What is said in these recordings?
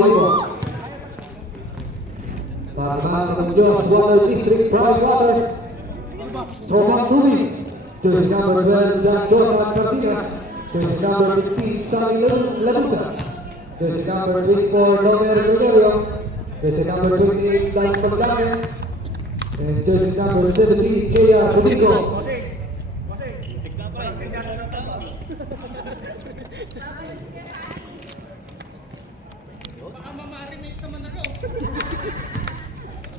Payubo. Para sa Diyos Water District Pride Water. From Tubig. Jersey number 12, John Jordan Cardenas. Jersey number 15, Sammy Lagusa. Jersey number 24, Lomer Rogelio. Jersey number 28, Lance Pablame. And jersey number 17, J.R. Domingo.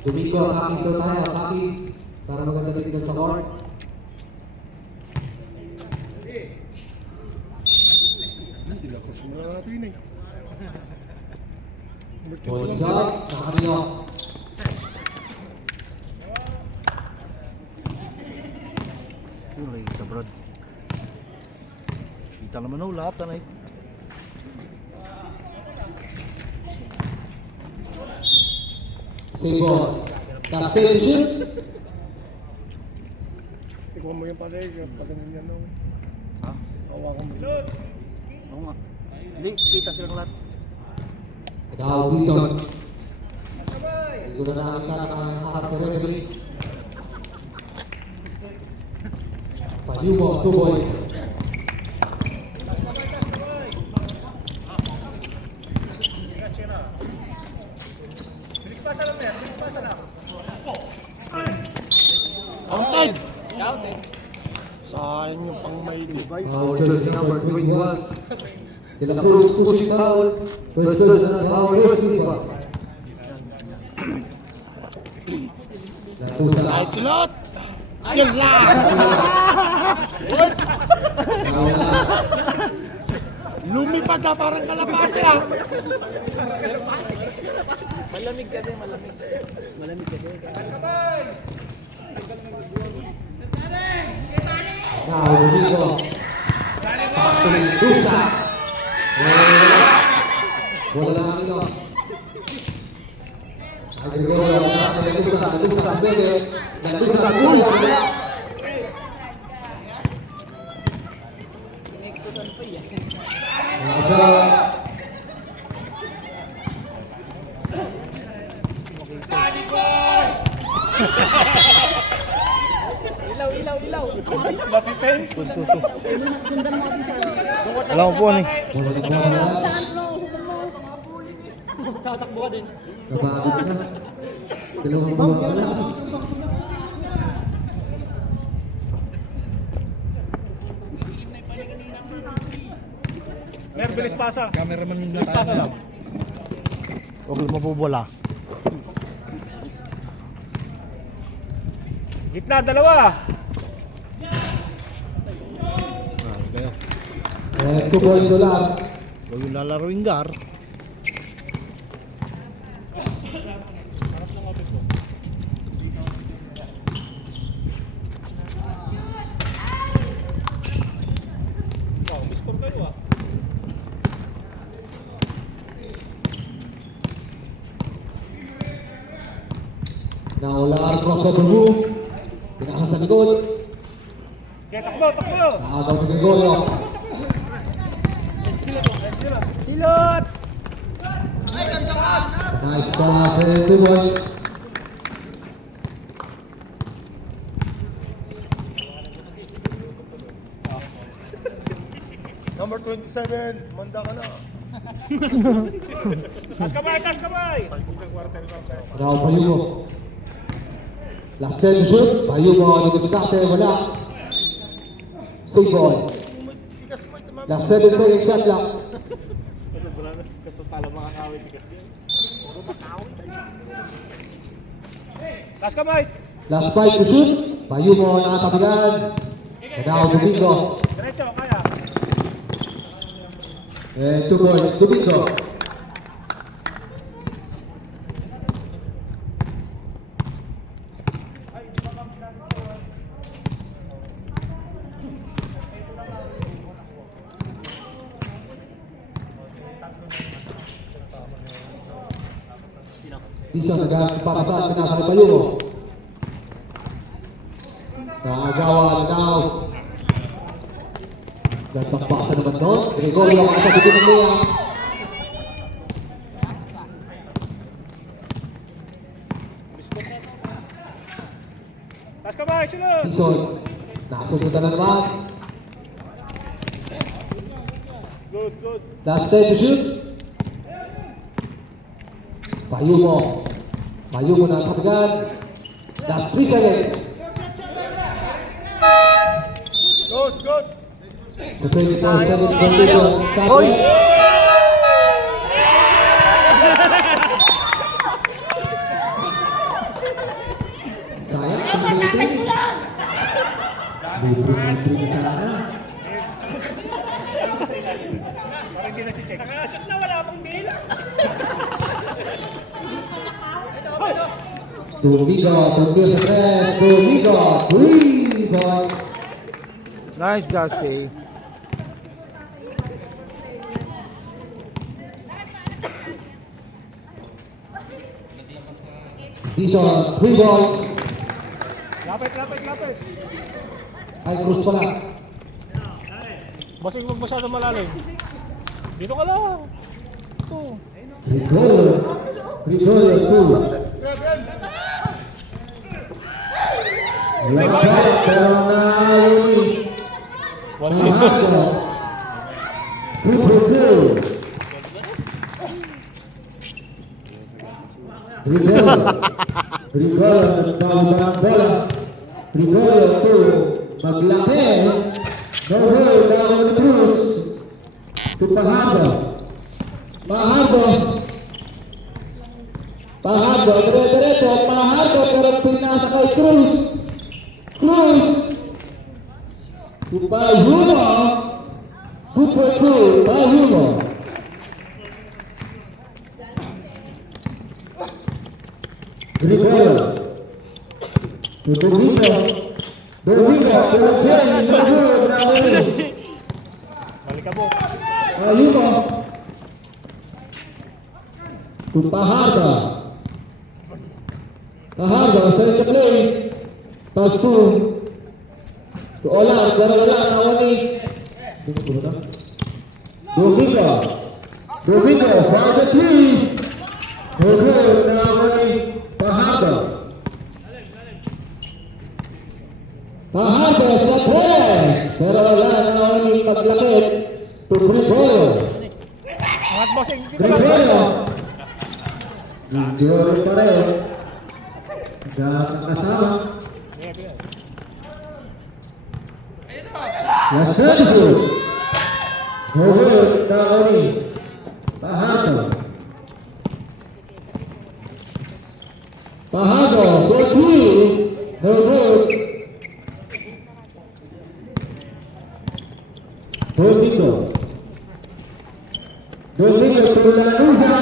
Domingo, atake ito tayo, atake para magandang dito sa court. What's up? Nakakanyo. Ulay ka brad. Kita naman ulap tanay. Sibon. Tapos shoot. Ikaw mo yung palay, pagkanin niya nung Ha? hawakan mo. Oo nga. Hindi, kita silang lahat. Ikaw, Bison. Hindi ko na nakakita ang harap sa referee. Payubo, 2 points. Outside! Sayang yung pang may divide. Foul jersey number 21. De La Cruz pushing foul. First personal foul, Rosiva. Ay, silot! Yan lang! Lumipad na parang kalapate ah! Malamig ka din, malamig. Malamig ka din. Now, Domingo. Actually, Dusa. Bola lang ito. Agregorio, Dusa, pwede. Dusa, Dusa. Ilaw. Sundan mo din sa Alam ko po ni. tatakbo ka din. Kapagod na. Dalawang buwan na. Bilis pasa. Cameraman na tayo. Huwag mabubola. Gitna, dalawa! Kayo. 2 points ulan. Huwag yung lalaroing gar. Naular cross over move. Pinaka sa likod. Kaya takbo! Nakagaw ng Gregorio. Silot! Nice pass and 2 points. Number 27, manda ka na. Tas kamay! Now Payubo. Last 10 to shoot. Payubo dito sa sate. Wala. Save ball. Last 7 seconds shot lang. Tas kamay! Last 5 to shoot. Payubo nakatabigan. And now Domingo. Diretso, kaya. And 2 points. Domingo. Bisa nagpapasal pinasa ni Payubo. Nakagawa now. Nagpapaksa naman doon. Gregorio makasabit ng Lea. kamay, sunod. Dison. Nakasunod na naman. Good, good. Last 10 to shoot. Mayumo. Mayumo na kapigan. Last 3 seconds. Good, good. So 24 seconds completion. Oy! Sayang, completing. Libre-libre na sana. Parang hindi na-check. Nakasot na, wala pang bila. Domingo, Domingo sa 3. Domingo, 3 points. Nice, Dusty. Dison, 3 points. Lapit, lapit, lapit. Ay, Cruz pala. Basing huwag masyado malalim. Dito ka lang. Ito. Gregorio. Gregorio, 2. Lapit, pero nalumi. 1-0. Mahalo. 2-2. Gregorio. Gregorio, nagkawang bola. Gregorio, 2. Maglaki. No way, bago ni Cruz. To Pahado. Pahado. Pahado, dire-diretso. Pahado, pero pinasa kay Cruz. Cruz. To Payuno. 2-2. Payuno. Gregorio. To Domingo. Domingo, pero Jenny, nagulog na ulit. Balik ka po. Ayuno. To Pahado. Pahado, send the play. Pass to Olan, pero wala, nawali. Domingo. Domingo, for the 3. Domingo, nawali. Pahado. Pahado sa 3. Pero wala, nawali paglakit. To Gregorio. Angat bossing. Dito lang. Gregorio. Gregorio pa rin. Kasama. Last 32. Hugod na uli. Pahado. Pahado. 4-3. Hugod. Domingo. Domingo to Lanuza.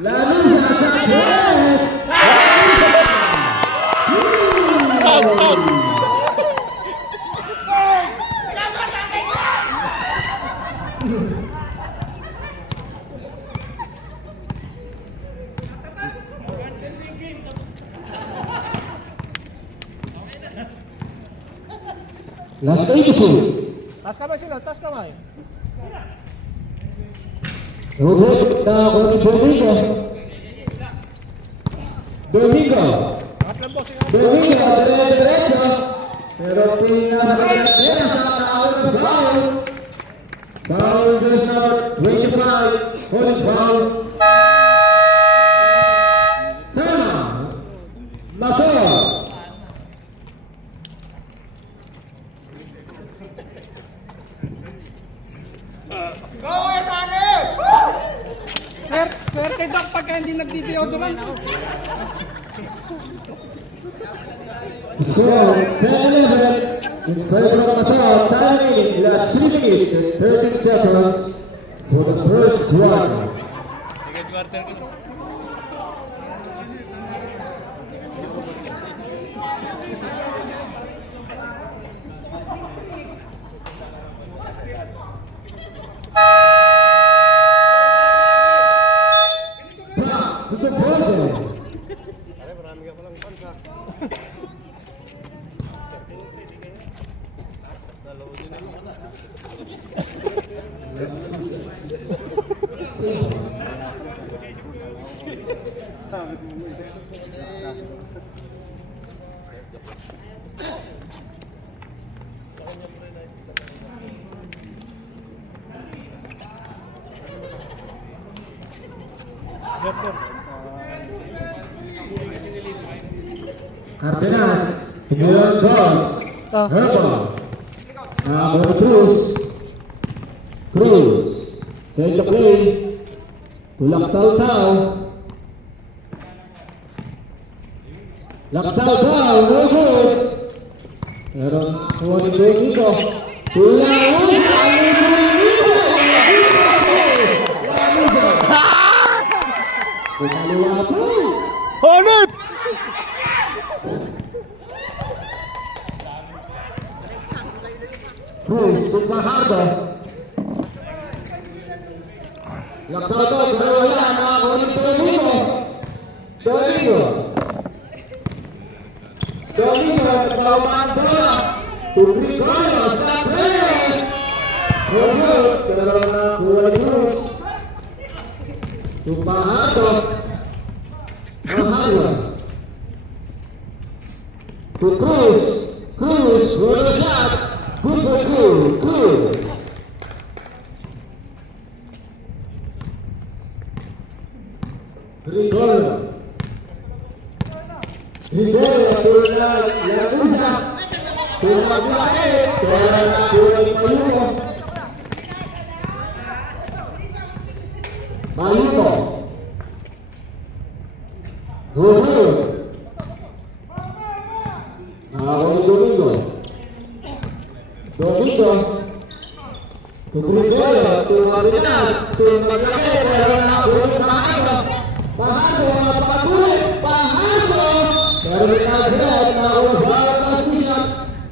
Lanuza sa 3. Sound, sound. Last 82. Taas kamay sila, taas kamay. Hugod na uli Domingo. Domingo. Angat lang bossing. Domingo, dire-diretso. Pero pinasa sa out of foul. Foul goes out, 25. Holding foul. Sana. Masaya. Swerte daw pagka hindi nagdi-deodorant. So, 10-11 in favor of Masaya. Timing last 3 minutes and 13 seconds for the first one. Back to the podium. Cardenas, Miguel Gold, Ah. Herbal, Cruz, change the play, tulak Tau, Tau, no good. Pero nakuha ni Benito, Hanip! Cruz, Fajardo. Tau, pero wala, nakakuha ni Benito. Domingo, nagbawaman bola. Tubrigono, sa press. Pero nakuha ni Cruz. Fajardo. To Cruz, good shot, good for Cruz. Rivera to Lagusa, to Maglae, to Mayuko. Good. Domingo. To Rivera, to Marinas, to Maglae, pero nakuha sa Fajardo. Pero nagkasalat na overall na siya.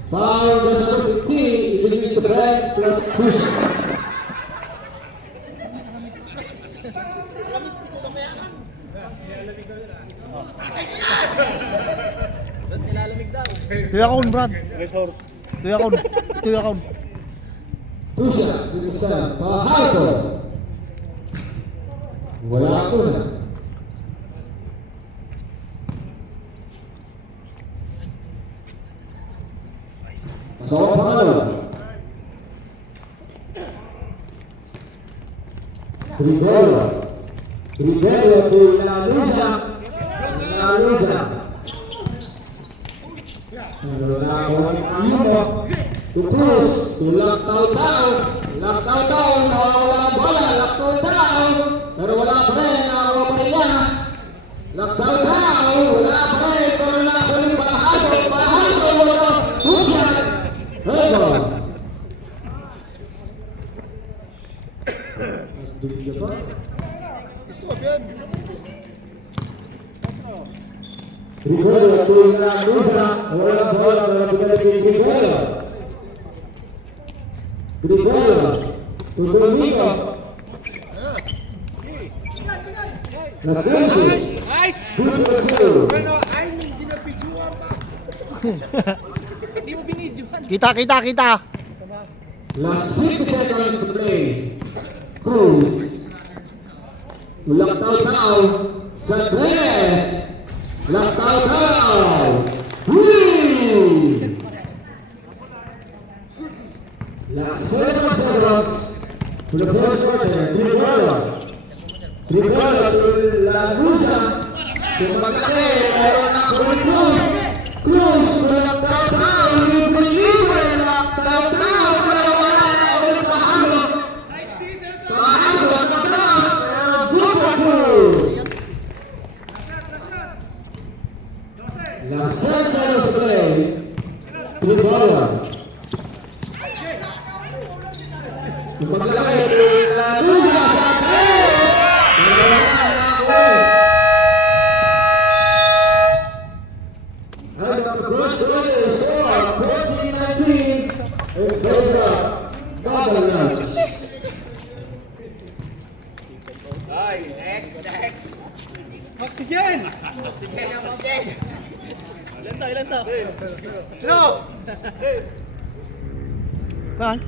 Foul na sa 15, iligid sa Brent plus push. Nilalamig daw. Tuya kon, Brad. Tuya kon. Pusha, sinusan, Fajardo. Wala ako na. Pasok pangalawa. Rivera to Lagusa. Pero nakuha ni Mayuko. To Cruz, to Tau, nawawala ang bola, Tau, pero wala pa rin, nakuha pa rin niya. Tau, wala pa rin, pero nakuha ni Fajardo, wala, pusha, Herbal. Rivera to Lagusa, wala bola, wala pa rin Rivera to Domingo. Nice! Good for two. Hindi mo binidyohan. Kita. Last 50 seconds to play. Cruz. Tulak Tau. Sadres. Tau. Last 7 seconds to the first quarter. Rivera to Lagusa. To Maglae. Meron na Cruz. Tulak Tau. Libre. Tau. Pero wala na ulit Fajardo. Fajardo. Good for two. Last 10 seconds to play. Rivera. Maglae to Lagusa. And the first quarter is over. 14-19. It's over. Double match. Next. Oxygen! Ilan to? Saan?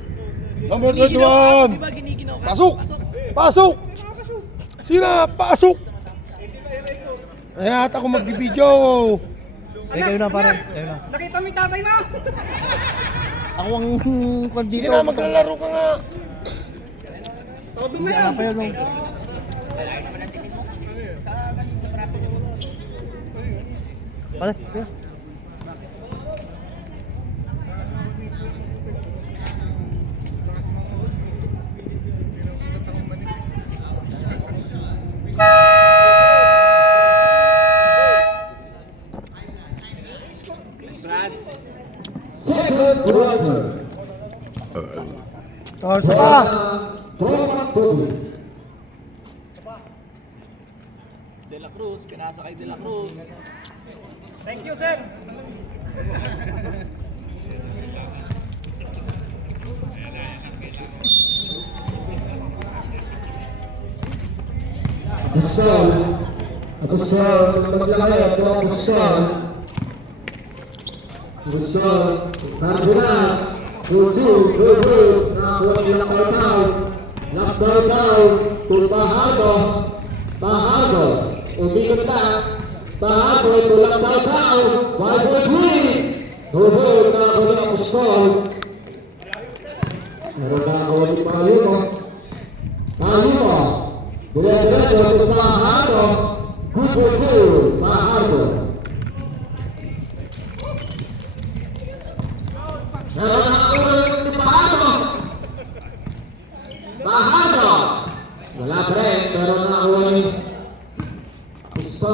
Number Giniginaw 21! ka, di ba giniginaw ka? Pasok! Sina, pasok! Ayan ata ako magbibideo. Kayo na pare. Kayo na. Nakita mo yung tatay mo? Ako ang kwan dito. Sige na, maglalaro ka nga. Todo Hindi na yan. pa yun. No? Pare, kaya. Second quarter. Oh, isa pa. Roman Bobby. De La Cruz, pinasa kay De La Cruz. Thank you, sir. Agustin. Agustin, maglaki. Ito Agustin. Agustin. Cardenas. Good. Nakakuha nila Kalataw. Kalataw. Tulbahago. Bahago. Umikot na. Bahago. Tulang Kalataw. Wide open. Good. Nakakuha nila Agustin. Meron nakakuha nila Palimo. Palimo. Diretso ito Bahago. Good. Bahago. Meron nakakuha nila Bahago. Bahago. Wala pa rin. Meron nakakuha nila Gusto.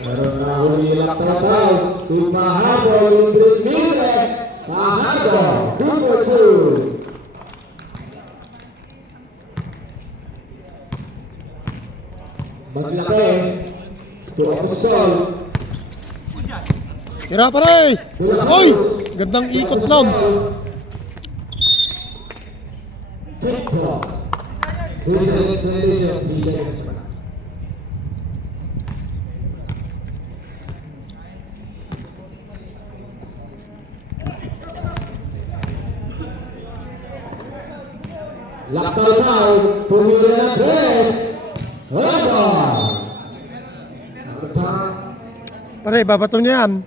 Meron nakakuha nila Kalataw. Bahago. Ingrid Mire. Bahago. Good. Maglaki. Ito Agustin. Tira pare. Oy, gandang ikot nun. Take ball. This is an explanation. 3 seconds pa lang. Laktaw, pumili ng press. Raba! Pare, babato niya yan.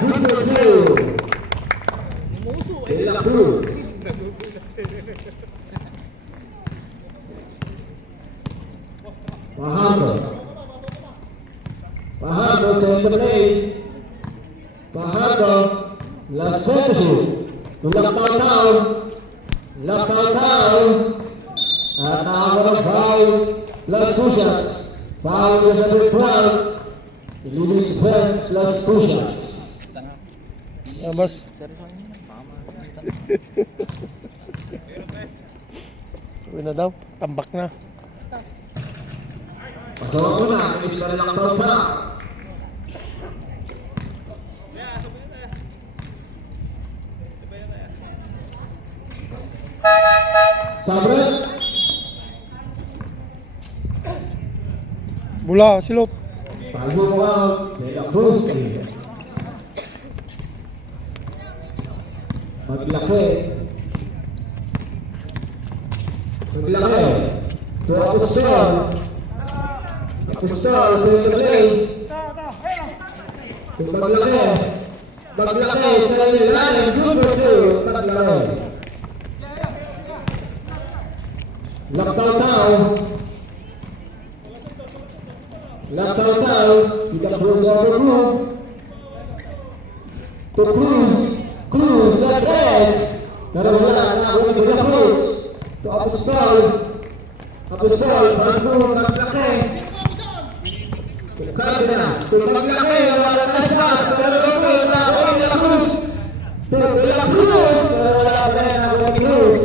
Super 2. De La Cruz. Fajardo. Fajardo center lane. Fajardo. Las Vegas. Laktaw. Laktaw. At nakakuha ng foul. Las Pusas. Foul sa number 12. Ilinis Benz Las Pusas. Ah, boss. Uwi na daw. Tambak na. Patawa ko na, may isa lang tao pa. Sabre, Bula, silot. bago mo out, De La Cruz. Maglaki. Maglaki. To Agustin. Agustin, center lane. To Maglaki. Maglaki, sa ilalim, number 2, Maglaki. Laktaw. Laktaw, tidak perlu move. To Cruz, Zagres. Pero wala na ako ni Cruz. To Agustin. Agustin, bago Maglaki. To Cardenas. To Maglaki, wala na siya. Pero wala na ako ni Cruz. To De La Cruz. Pero wala na ako ni Cruz.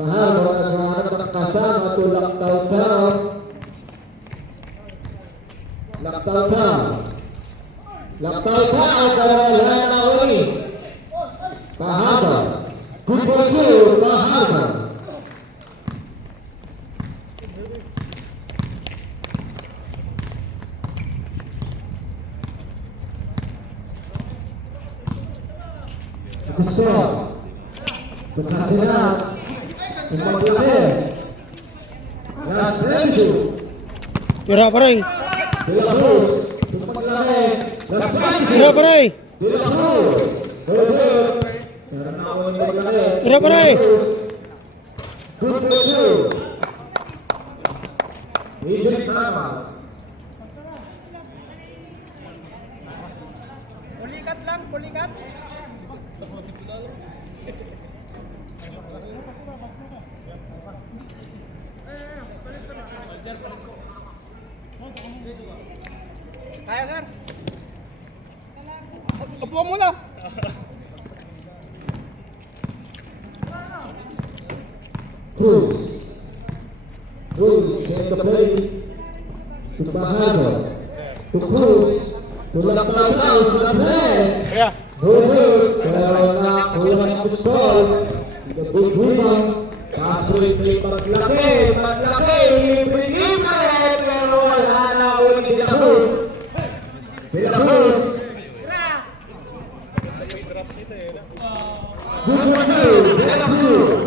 Pahardo naghahanap ng kasama to Laktaw. Pero wala na uli. Pahardo. Good for you, Pahardo. Pistol. Pagkatinas. Pagkakilaki. Last rescue. Tira pare. De La Cruz. Pagkakilaki. Last rescue. Tira pare. De La Cruz. Good. Tira pare. Good for two. Agent timeout. Pulikat lang, pulikat. Kaya, sir. Upo muna. Cruz. Cruz take the play to Fajardo. To Cruz. To Laclau to the play. Yeah. Good. Pero nakuha ng pistol. The good rebound. Pass rin play maglaki. Maglaki. Pinipin. Pero wala na ulit ni De La Cruz. De La Cruz. Good one two. De La Cruz.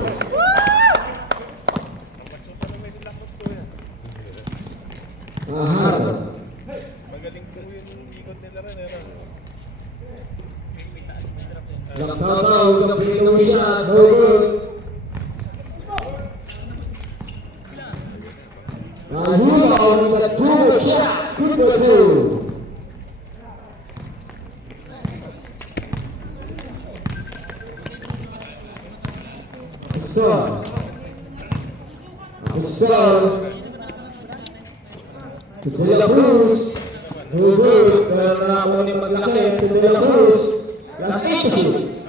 Fajardo. Laclau the pinaway shot. No good. Ayuda on the two shot. Good for two. Pistol. To De La Cruz. No good. Pero nakuha ni maglaki. To De La Cruz. Last issue.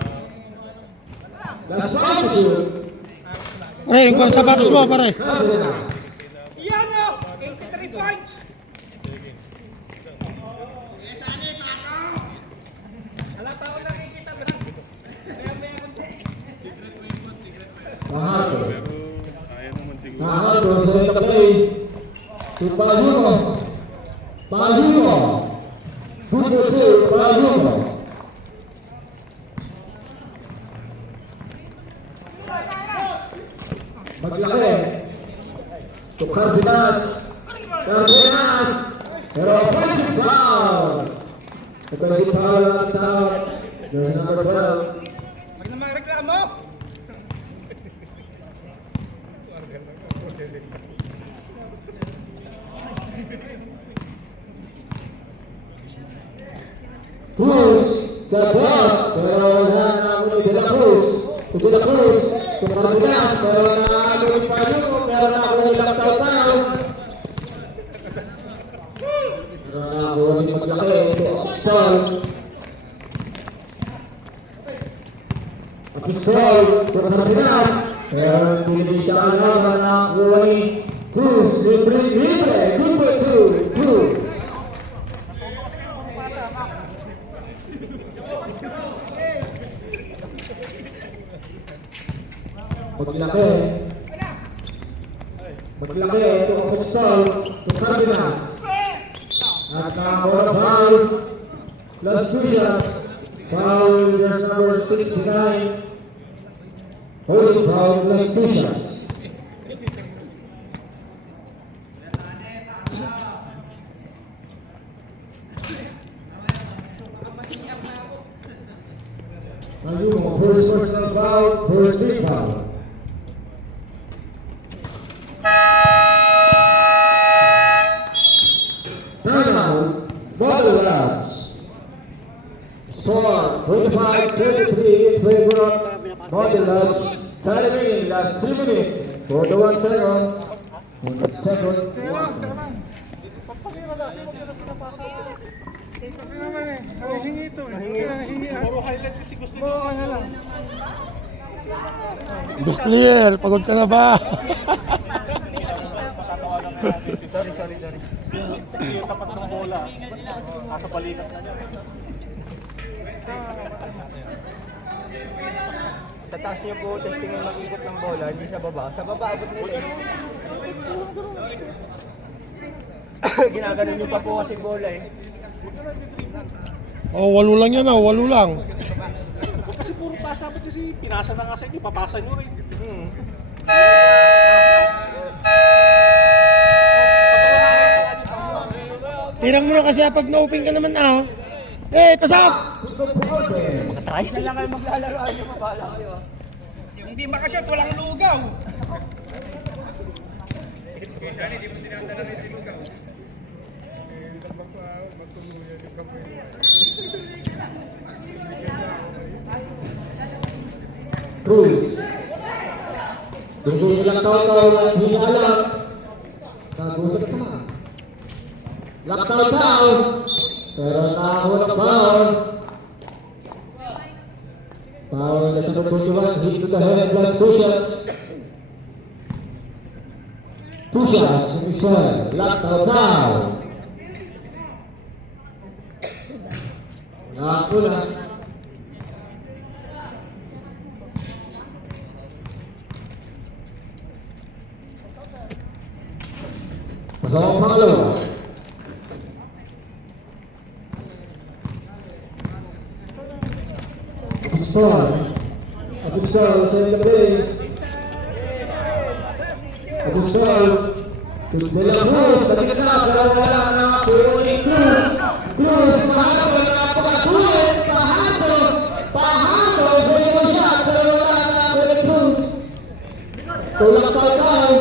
Last issue. Pare, yung sapatos mo pare. Sabi na. Yan o! 83 points! Wala pa ako nakikita, bro. Kaya may konti. Fajardo. Fajardo set the play. To Payuno. Payuno. Good for two. Payuno. Maglaki. To Cardenas. Cardenas. Pero offensive foul. Ito naging foul ang tawag. Jersey number 12. Wag na mga reklamo! Cruz, the boss, pero wala na ako ni De La Cruz. To De La Cruz, to Cardenas, pero wala na ako ni Payuno, pero na ako ni Laclau. Pero na ako ni Maglaki, to Opsol. Opsol, to Cardenas, pero hindi siya kalaban na ako ni Cruz. Libre, good for two, Cruz. Maglaki. Maglaki ito ang Opsol to Cardenas. At nakuha foul. Las Tuias. Foul just number 69. Holding foul Las Tuias. Ayuno, first personal foul, first team foul. Timeout, Bottle Labs. Score 25-33 in favor of Bottle Labs. Time in last 3 minutes, 41 seconds. 1 second. Kasi naman eh. Nahihingi ito eh. Nahihingi. Puro highlights kasi gusto nyo. Oo, ano lang. Best player, pagod ka na ba? Sorry. Kasi yung tapat ng bola. Nasa balikat na niya. Sa taas niyo po, testingin mag-ikot ng bola, hindi sa baba. Sa baba, abot nila. Ginaganon niyo pa po kasi bola eh. Oh, 8 lang yan, 8 lang. Huwag kasi puro pasa, ba't kasi pinasa na nga sa inyo, papasa nyo rin. Tirang mo na kasi pag na-open ka naman ah. Eh, pasok! Tayo na lang kayo maglalaro. Ano pa bahala kayo? Hindi makashot, walang lugaw. Cruz. Hindi lang taw-taw at hindi alam. Nagulat ka. Laktaw-taw. Pero nakahulak foul. Foul na sa 21. Hit to the head plus 2 shots. 2 shots. Michelle. Laktaw-taw. Nakakulat. Pasok ang pangalawa. Abusal sa labay. Abusal. De la Cruz sa gitna, pero wala na puro ni Cruz. Cruz, mahabol na pagkasulit. Pahabol. Gawin mo siya, pero wala na puro ni Cruz. Tulak tayo.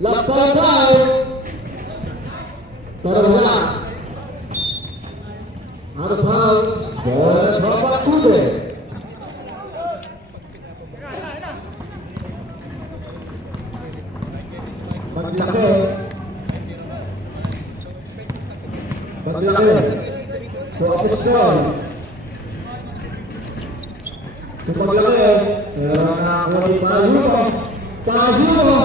Laktaw-taw. Pero wala. Out of bounds. Bola drop Kube. Maglaki. So, officer. Maglaki. Pero nakakuha Tayo.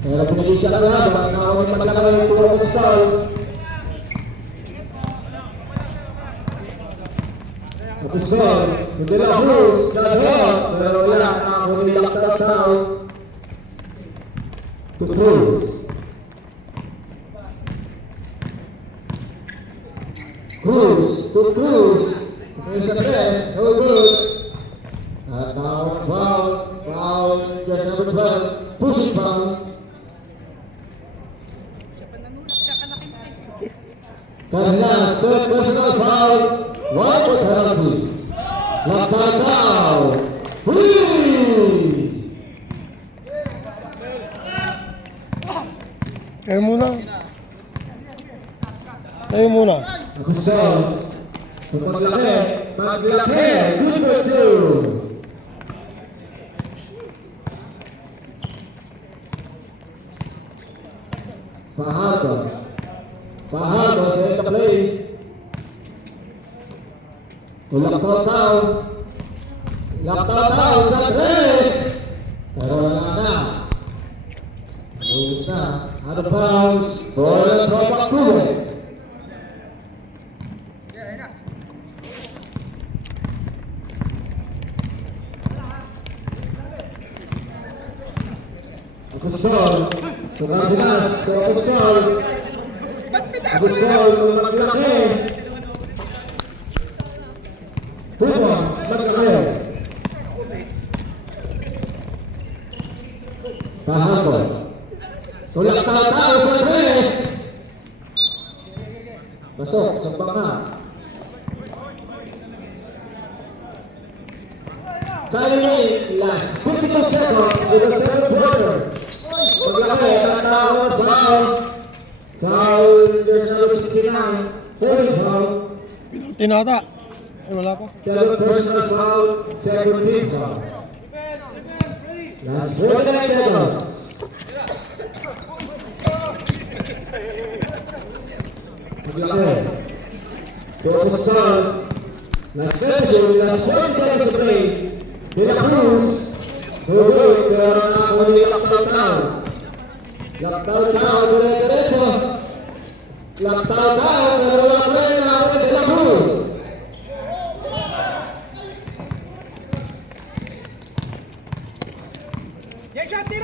Pero pinili siya na laban, nakawin maglakay ito ang sal. Officer, hindi na Cruz, nag-help, pero wala, nakawin Laktaw-taw. To Cruz. To Cruz. Cruz sa press, so good. At nakawin foul, just number 12, pushing foul. Karena third personal foul, one for penalty. Laktaw-taw. Kayo muna. Official. Maglaki. Good for two. Fajardo sa play. Laktaw-taw sa tres. Pero wala na. Ubus na. Out of bounds. Bola drop back Kube. Akusol. Tumabilas. Akusol. Maglaki. Maglaki. Pahabol. Laktaw-taw sa tres. Pasok sa baka. Timing last 52 seconds with the second quarter. Maglaki. Laktaw-taw. Foul, there's number 69. Holding foul. Tinata. Ay, wala pa. Second personal foul, second team foul. Last 49 seconds. Maglaki. Official. Last 20 seconds to play. De la Cruz. Good, pero nakahuli Laktaw-taw. Laktaw-taw, diretso. Laktaw-taw, pero wala pa rin nakahuli De la Cruz.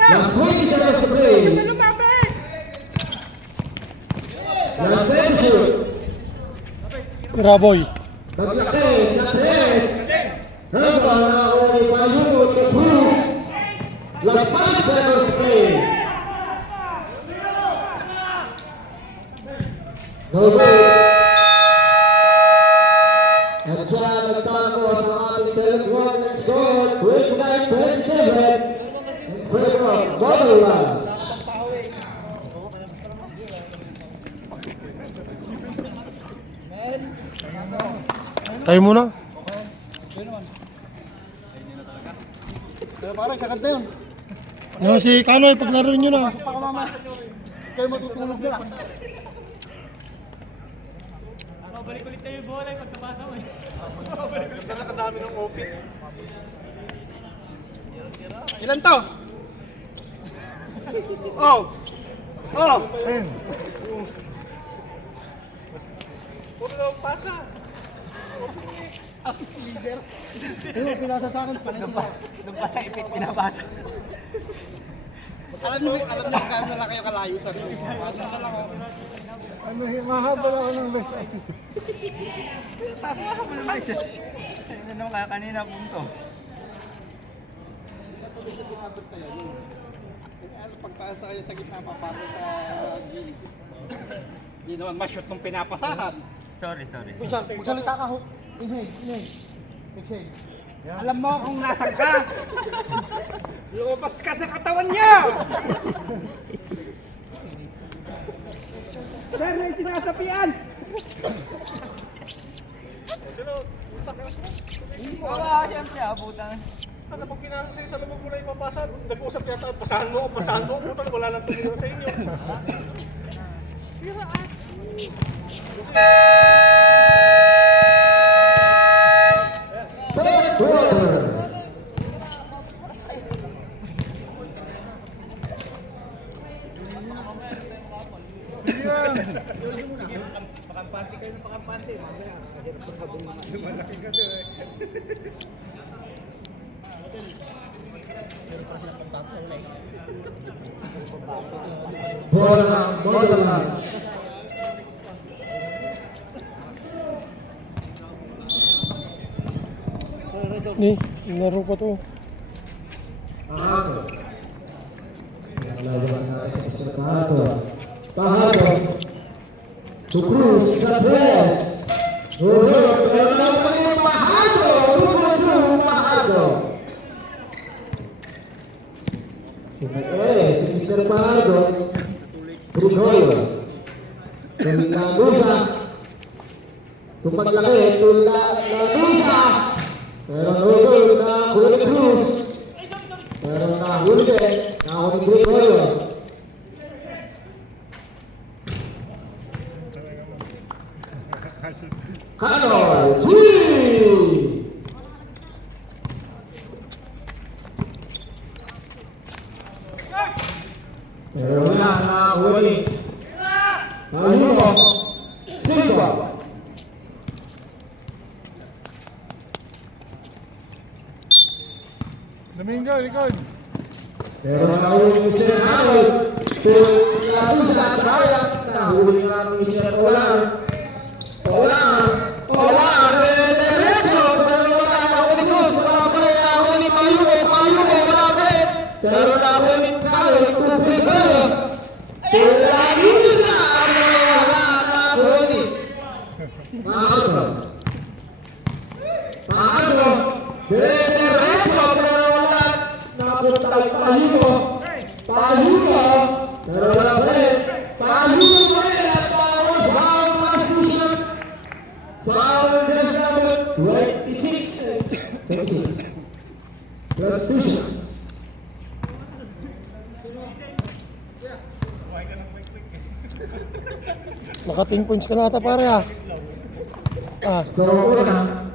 Last 20 seconds to play. Last 10 shoot. Raboy. Naglaki, Chandres. Habang nakawali pa yun kay Cruz. Last 5 seconds play. No goal. At siya nagtago sa ating seventh one and score 29-27 in favor of Motherland. Tayo muna. Pero parang sakad na yun. Yung si Kanoy, paglaro nyo na. Baka mama, kayo matutulog na. Balik-ulit tayo yung bola, pagtabasa mo eh. Nakakadami ng open. Ilan to? Oh! Oh! Huwag daw pasa. Yung pinasa sa akin, Nung pasaipit, pinabasa. alam niyo kung na kayo kalayo sa rin. Mahaba ako ng best assist. Ano naman kaya kanina puntos? Pagtaas kayo sa gitna, papasok sa gilid. Hindi naman ma-shoot nung pinapasahan. Sorry. Magsalita ka ho. Inhale. Exhale. Alam mo kung nasan ka. Lumabas ka sa katawan niya! Sir, may sinasapian! Wala, siyempre, abutan. Ano pag pinasa sa'yo sa lumag mo na ipapasa? Nag-usap yata, pasahan mo, putan, wala lang tumingin sa inyo. Third quarter. Bola Motherland. Ni, laro pa to. Pahado. Nalalaban natin sa Pahado. Pahado. To Cruz, Chandres. Pero naman yung Pahado. Pahado. Si Mr. Pahado. Gregorio. Lagusa. Tumaglaki. Lagusa. Pero nahuli na huli ni Cruz. Pero nahuli din. Nahuli ni Gregorio. Kanoy! Three! Pero wala nahuli. Ayuno. Silva. Domingo, likod! Pero nahuli ni Mr. Harold. Pero Lagusa sayang. Nahuli na ni Mr. Olar. Derecho. Pero wala nahuli ni Cruz. Wala pa rin nahuli ni Mayugo. Wala pa rin. Pero nahuli ni Harold. Gregorio. Lagusa. Wala nahuli. Paano? Derecho. Pero wala napunta kay Payugo. Pero wala pa rin. Payugo pa rin. At foul positions. Foul number 26. Plus 2 shots. Naka 10 points ka na ata pare ah. So, una.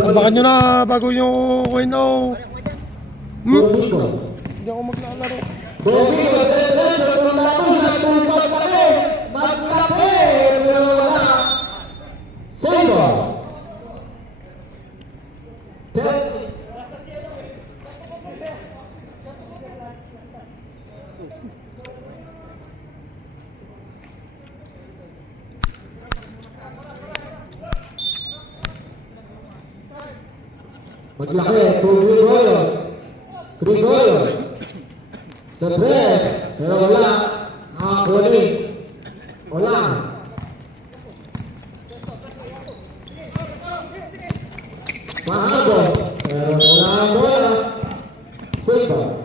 Tabakan nyo na bago nyo kuhin na. Domingo. Hindi ako maglalaro. Domingo, derecho, kung Lagusa, kung maglaki, pero wala. Silva. Maglaki to Gregorio. Gregorio. Sa tres. Pero wala. Nakakulit. Wala. Mahabo. Pero wala ang bola. Silva.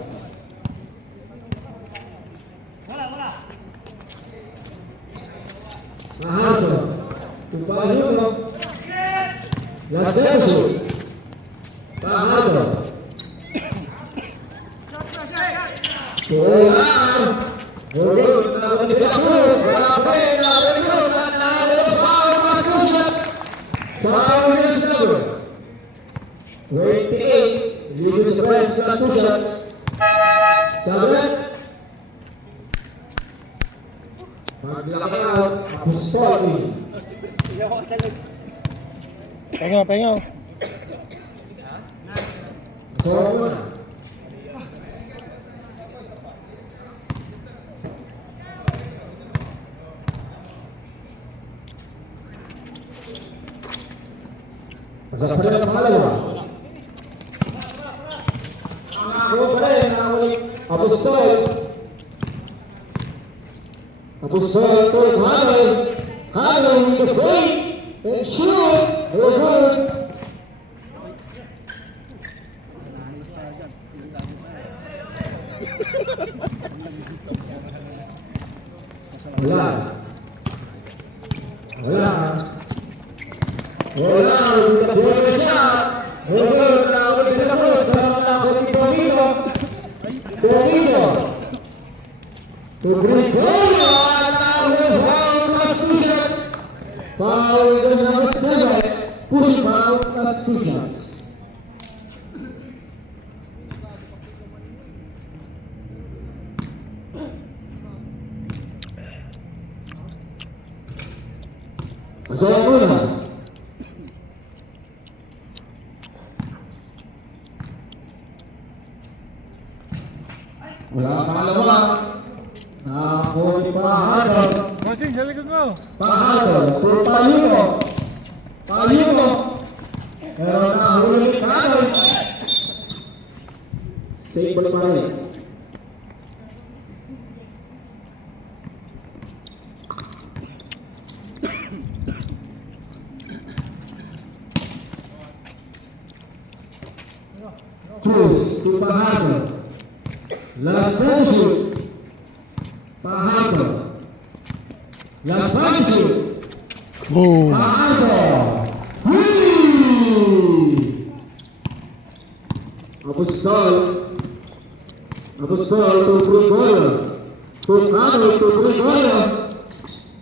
Mahabo. Tumpahino. Lasenso. Mahabo. Bola. Urut na Cruz. Wala pa rin. Foul is number 28. Leads the French Massachusetts. 7. Maglaki out. Apostoli. Pahinga. Sorry muna. Sa pala ng pangalawa. Ako pa rin ang Apostol. Apostol to Hanel. Hanel with the break. And shoot. Very good. Wala. Wala, buhay siya. Wala, ulit na ako. Sarap na ako ni Torino. To Gregorio. At now with foul Massachusetts. Foul is number 7. Push foul Massachusetts. Masaya muna. Wala ang pangalawa. Nakakulit Pahadol. Bossing, sa likod mo. Pahadol. Puro Palino. Palino. Pero nahuli ni Pahadol. Safe ball pa rin. Cruz to Pahadol. Lasenso. Pahadol. Lasenso. Boom. Pahadol. Apostol to Gregorio. To Hanel to Gregorio.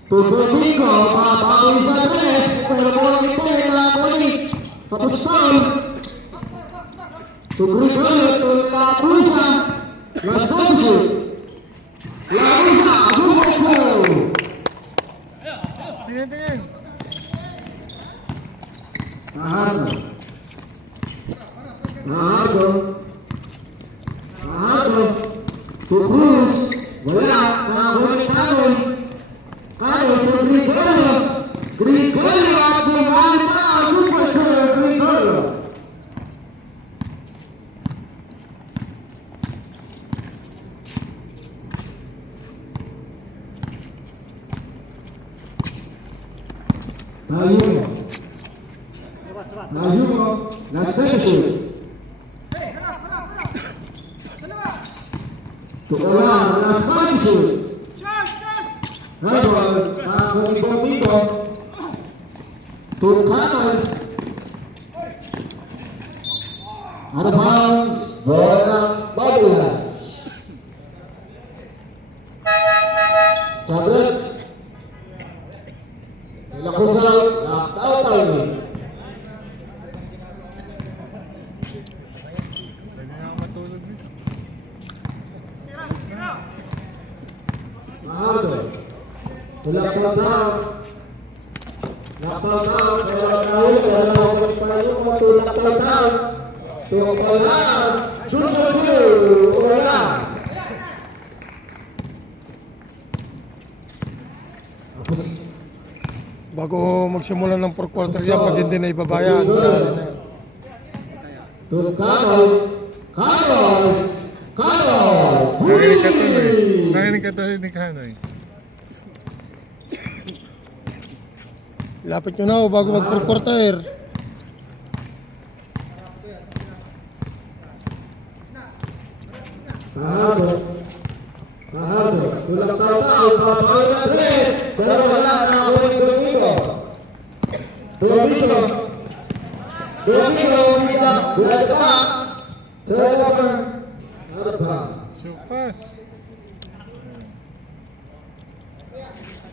To Domingo. Papawi sa tres. Pero mo na ulit. Apostol. To Gregorio. To La Pusa. Lasenso. La Pusa. Bumoso. Tingin. Mahado. To Cruz. Wala. Nahuli Hanel. Hanel to Gregorio. Gregorio. Bumalik na. Bumoso. Gregorio. Ayuno. Lasenso. To Olar. Lasenso. Edward. Nahuli Domingo. To Hanel. Out of bounds. Bola Babylon. Sabret. Lakusal. Nakataw-taw. Mahado. Knockdown. Pero nahuli. Pero nahuli pa rin yung knockdown. To Olar. Olar. Bago magsimula ng 4 quarter yan, pag hindi na ibabayad. To to Carol. Narinig ka to eh. Narinig ka to ni Kanoy. Lapit nyo na ako bago mag-quarter. Tulang tao-tao, papawin na press. Pero wala na ako yung Domingo. Domingo, with the box. Turn over. Out of bounds. So fast.